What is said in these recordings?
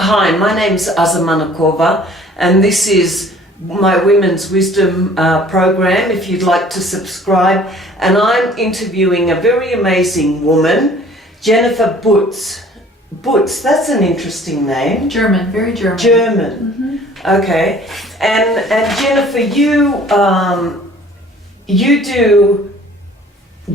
Hi, my name's Azzah, and this is my Women's Wisdom program, if you'd like to subscribe. And I'm interviewing a very amazing woman, Jennifer Butz. Butz, that's an interesting name. German, very German. German. Mm-hmm. Okay. And Jennifer, you do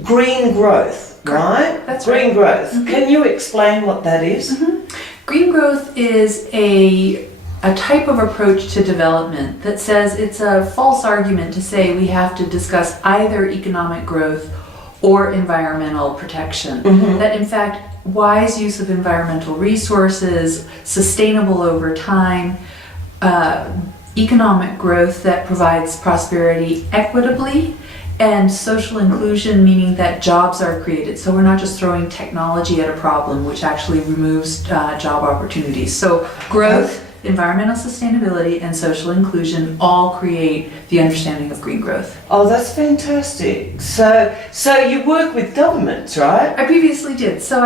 green growth, right? That's green right. growth. Mm-hmm. Can you explain what that is? Mm-hmm. Green growth is a type of approach to development that says it's a false argument to say we have to discuss either economic growth or environmental protection. Mm-hmm. That in fact, wise use of environmental resources, sustainable over time, economic growth that provides prosperity equitably, and social inclusion, meaning that jobs are created. So we're not just throwing technology at a problem, which actually removes job opportunities. So growth, environmental sustainability, and social inclusion all create the understanding of green growth. Oh, that's fantastic. So you work with governments, right? I previously did. So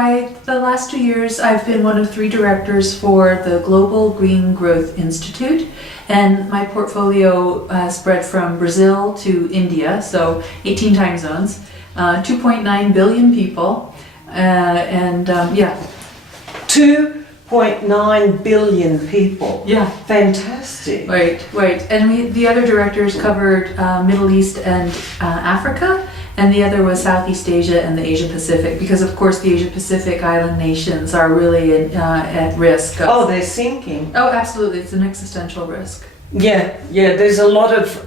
the last 2 years, I've been one of 3 directors for the Global Green Growth Institute. And my portfolio spread from Brazil to India, so 18 time zones, 2.9 billion people, and 2.9 billion people. Yeah. Fantastic. Right. And the other directors covered Middle East and Africa, and the other was Southeast Asia and the Asia Pacific, because of course the Asia Pacific island nations are really at risk. They're sinking. Oh, absolutely. It's an existential risk. Yeah. There's a lot of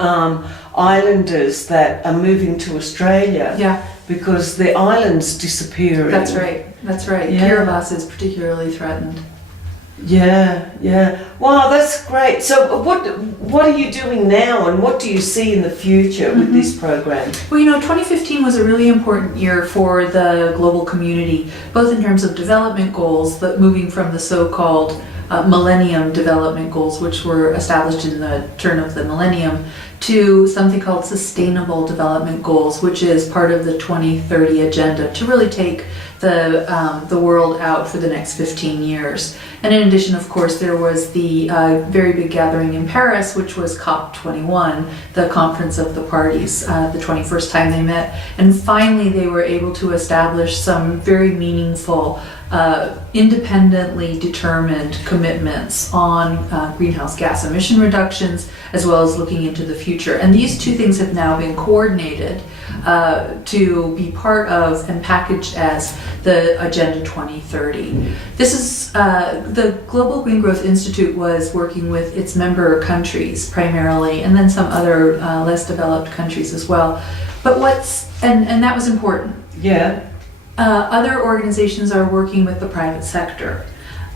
islanders that are moving to Australia. Yeah. Because the island's disappearing. That's right. Yeah. Kiribati is particularly threatened. Yeah. Wow, that's great. So what are you doing now, and what do you see in the future with this program? Well, 2015 was a really important year for the global community, both in terms of development goals, moving from the so-called Millennium Development Goals, which were established in the turn of the millennium, to something called Sustainable Development Goals, which is part of the 2030 agenda to really take the world out for the next 15 years. And in addition, of course, there was the very big gathering in Paris, which was COP21, the conference of the parties, the 21st time they met. And finally, they were able to establish some very meaningful, independently determined commitments on greenhouse gas emission reductions, as well as looking into the future. And these 2 things have now been coordinated to be part of and packaged as the Agenda 2030. This is the Global Green Growth Institute was working with its member countries primarily, and then some other less developed countries as well. But and that was important. Yeah. Other organizations are working with the private sector.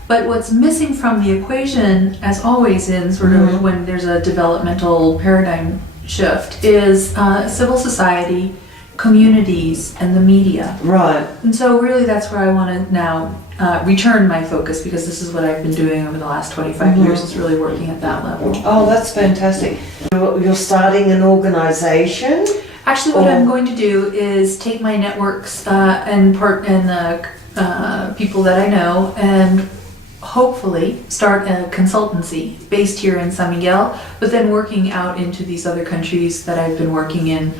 But what's missing from the equation, as always in sort of when there's a developmental paradigm shift, is civil society, communities, and the media. Right. And so really that's where I want to now return my focus, because this is what I've been doing over the last 25 years, is really working at that level. Oh, that's fantastic. You're starting an organization? Actually, what I'm going to do is take my networks and people that I know, and hopefully start a consultancy based here in San Miguel, but then working out into these other countries that I've been working in,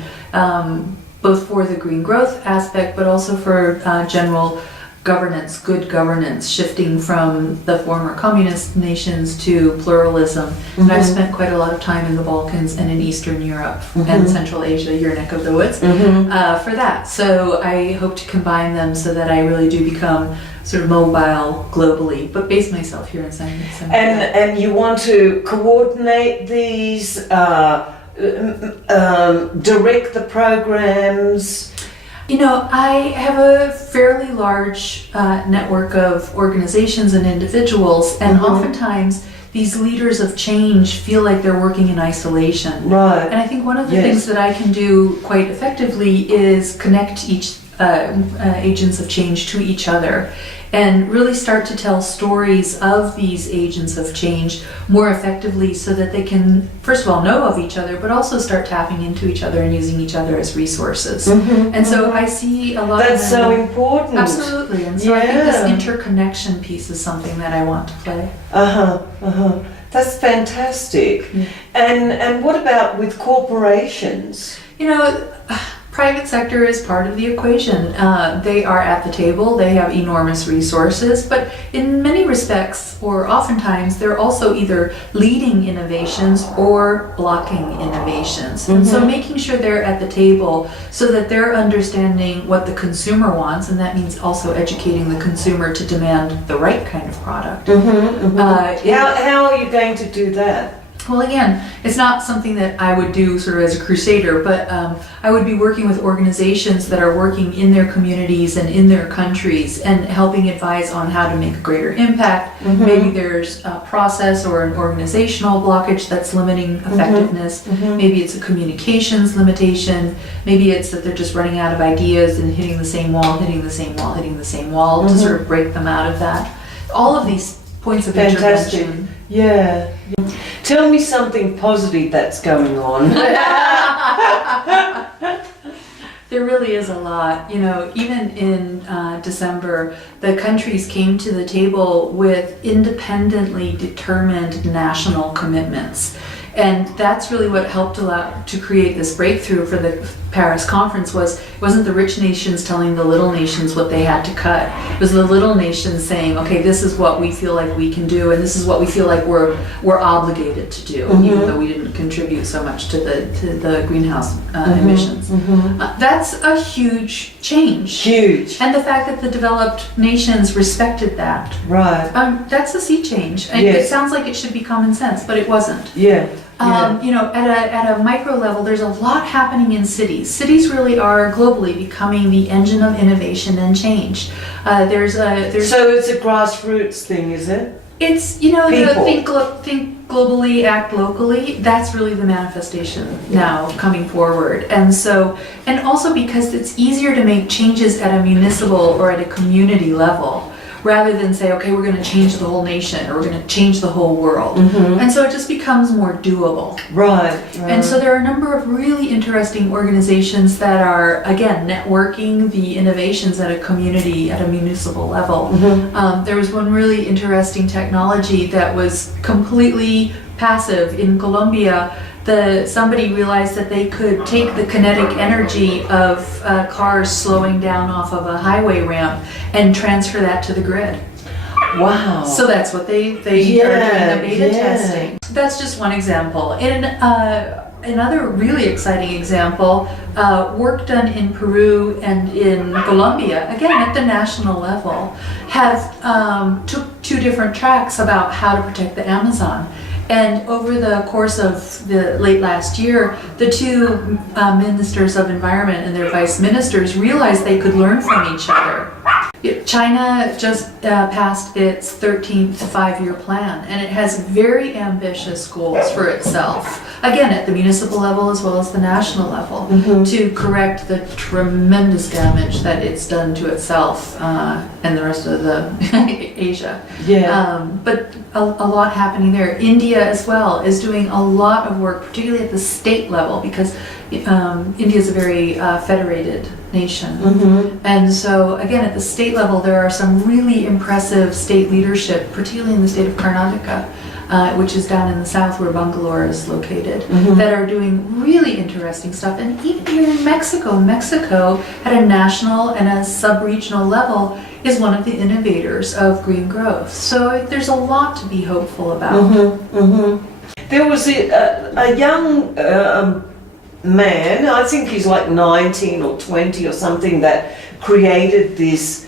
both for the green growth aspect, but also for general governance, good governance, shifting from the former communist nations to pluralism. And I've spent quite a lot of time in the Balkans and in Eastern Europe and Central Asia, your neck of the woods, for that. So I hope to combine them so that I really do become sort of mobile globally, but base myself here in San Miguel. And you want to coordinate these, direct the programs? I have a fairly large network of organizations and individuals, and oftentimes these leaders of change feel like they're working in isolation. Right. And I think one of the things that I can do quite effectively is connect agents of change to each other, and really start to tell stories of these agents of change more effectively so that they can, first of all, know of each other, but also start tapping into each other and using each other as resources. And so I see a lot That's of so important. Absolutely. And so I think this interconnection piece is something that I want to play. That's fantastic. Yeah. And what about with corporations? You know, private sector is part of the equation. They are at the table, they have enormous resources, but in many respects, or oftentimes, they're also either leading innovations or blocking innovations. And so making sure they're at the table so that they're understanding what the consumer wants, and that means also educating the consumer to demand the right kind of product. How are you going to do that? Well, again, it's not something that I would do sort of as a crusader, but I would be working with organizations that are working in their communities and in their countries and helping advise on how to make a greater impact. Maybe there's a process or an organizational blockage that's limiting effectiveness. Maybe it's a communications limitation. Maybe it's that they're just running out of ideas and hitting the same wall, hitting the same wall, hitting the same wall to sort of break them out of that. All of these points of intervention. Yeah. Tell me something positive that's going on. There really is a lot. You know, even in December, the countries came to the table with independently determined national commitments. And that's really what helped to create this breakthrough for the Paris conference. It wasn't the rich nations telling the little nations what they had to cut. It was the little nations saying, okay, this is what we feel like we can do, and this is what we feel like we're obligated to do, even though we didn't contribute so much to the greenhouse emissions. That's a huge change. Huge. And the fact that the developed nations respected that. Right. That's a sea change. And Yes. it sounds like it should be common sense, but it wasn't. Yeah. You know, at a micro level, there's a lot happening in cities. Cities really are globally becoming the engine of innovation and change. So it's a grassroots thing, is it? It's, you know, the People. think globally, act locally. That's really the manifestation now coming forward. And so, and also because it's easier to make changes at a municipal or at a community level, rather than say, okay, we're going to change the whole nation or we're going to change the whole world. And so it just becomes more doable. Right. And so there are a number of really interesting organizations that are, again, networking the innovations at a community, at a municipal level. There was one really interesting technology that was completely passive in Colombia. Somebody realized that they could take the kinetic energy of cars slowing down off of a highway ramp and transfer that to the grid. Wow. So that's what they are doing the beta testing. That's just one example. In another really exciting example, work done in Peru and in Colombia, again at the national level, have took two different tracks about how to protect the Amazon. And over the course of the late last year, the two ministers of environment and their vice ministers realized they could learn from each other. China just passed its 13th five-year plan, and it has very ambitious goals for itself, again at the municipal level as well as the national level, to correct the tremendous damage that it's done to itself and the rest of the Asia. But a lot happening there. India as well is doing a lot of work, particularly at the state level, because India is a very federated nation. And so again at the state level there are some really impressive state leadership, particularly in the state of Karnataka, which is down in the south where Bangalore is located, that are doing really interesting stuff. And even here in Mexico at a national and a sub-regional level is one of the innovators of green growth. So there's a lot to be hopeful about. There was a young man, I think he's like 19 or 20 or something, that created this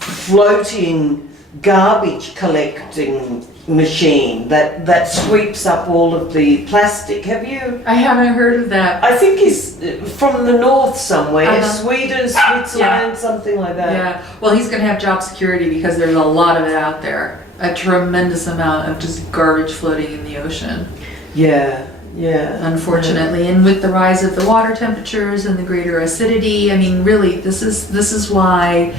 floating garbage collecting machine that sweeps up all of the plastic. Have you? I haven't heard of that. I think he's from the north somewhere, Sweden, Switzerland, Yeah. something like that. Yeah, well, he's going to have job security because there's a lot of it out there. A tremendous amount of just garbage floating in the ocean. Yeah, Yeah. unfortunately. And with the rise of the water temperatures and the greater acidity, I mean, really, this is why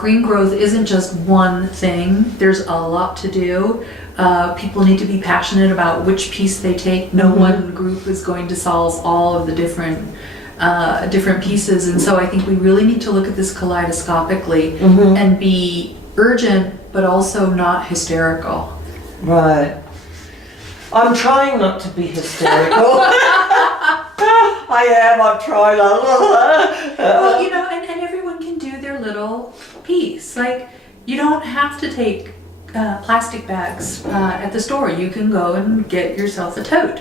green growth isn't just one thing. There's a lot to do. People need to be passionate about which piece they take. No one group is going to solve all of the different pieces, and so I think we really need to look at this kaleidoscopically and be urgent, but also not hysterical. Right. I'm trying not to be hysterical. I'm trying. Well, you know, and everyone can do their little piece. Like, you don't have to take plastic bags at the store. You can go and get yourself a tote.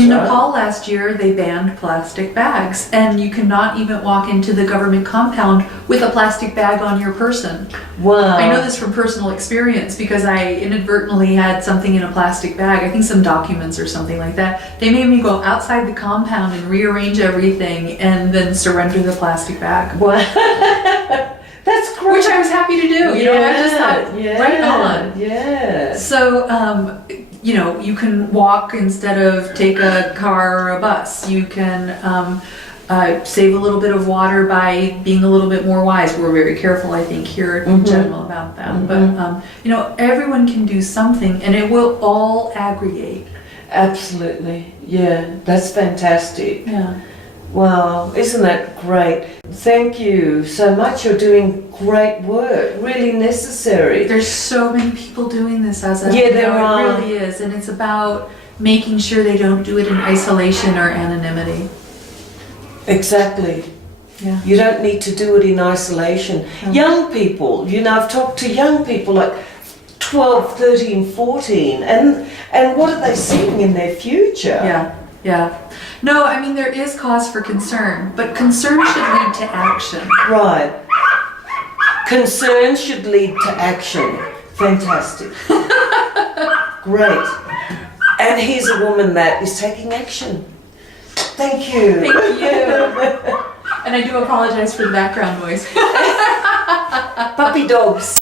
In Nepal last year, they banned plastic bags, and you cannot even walk into the government compound with a plastic bag on your person. Wow. I know this from personal experience because I inadvertently had something in a plastic bag, I think some documents or something like that. They made me go outside the compound and rearrange everything and then surrender the plastic bag. Wow. That's great. Which I was happy to do, you know, I just thought, right on. Yeah. So, you know, you can walk instead of take a car or a bus. You can save a little bit of water by being a little bit more wise. We're very careful, I think, here in general about that. But, you know, everyone can do something and it will all aggregate. Absolutely. Yeah, that's fantastic. Yeah. Wow, isn't that great? Thank you so much. You're doing great work, really necessary. There's so many people doing this, Azzah. Yeah, there are. It really is. And it's about making sure they don't do it in isolation or anonymity. Exactly. Yeah. You don't need to do it in isolation. No. Young people, you know, I've talked to young people like 12, 13, 14, and what are they seeing in their future? Yeah, yeah. No, I mean, there is cause for concern, but concern should lead to action. Right. Concern should lead to action. Fantastic. Great. And here's a woman that is taking action. Thank you. Thank you. And I do apologize for the background noise. Puppy dogs.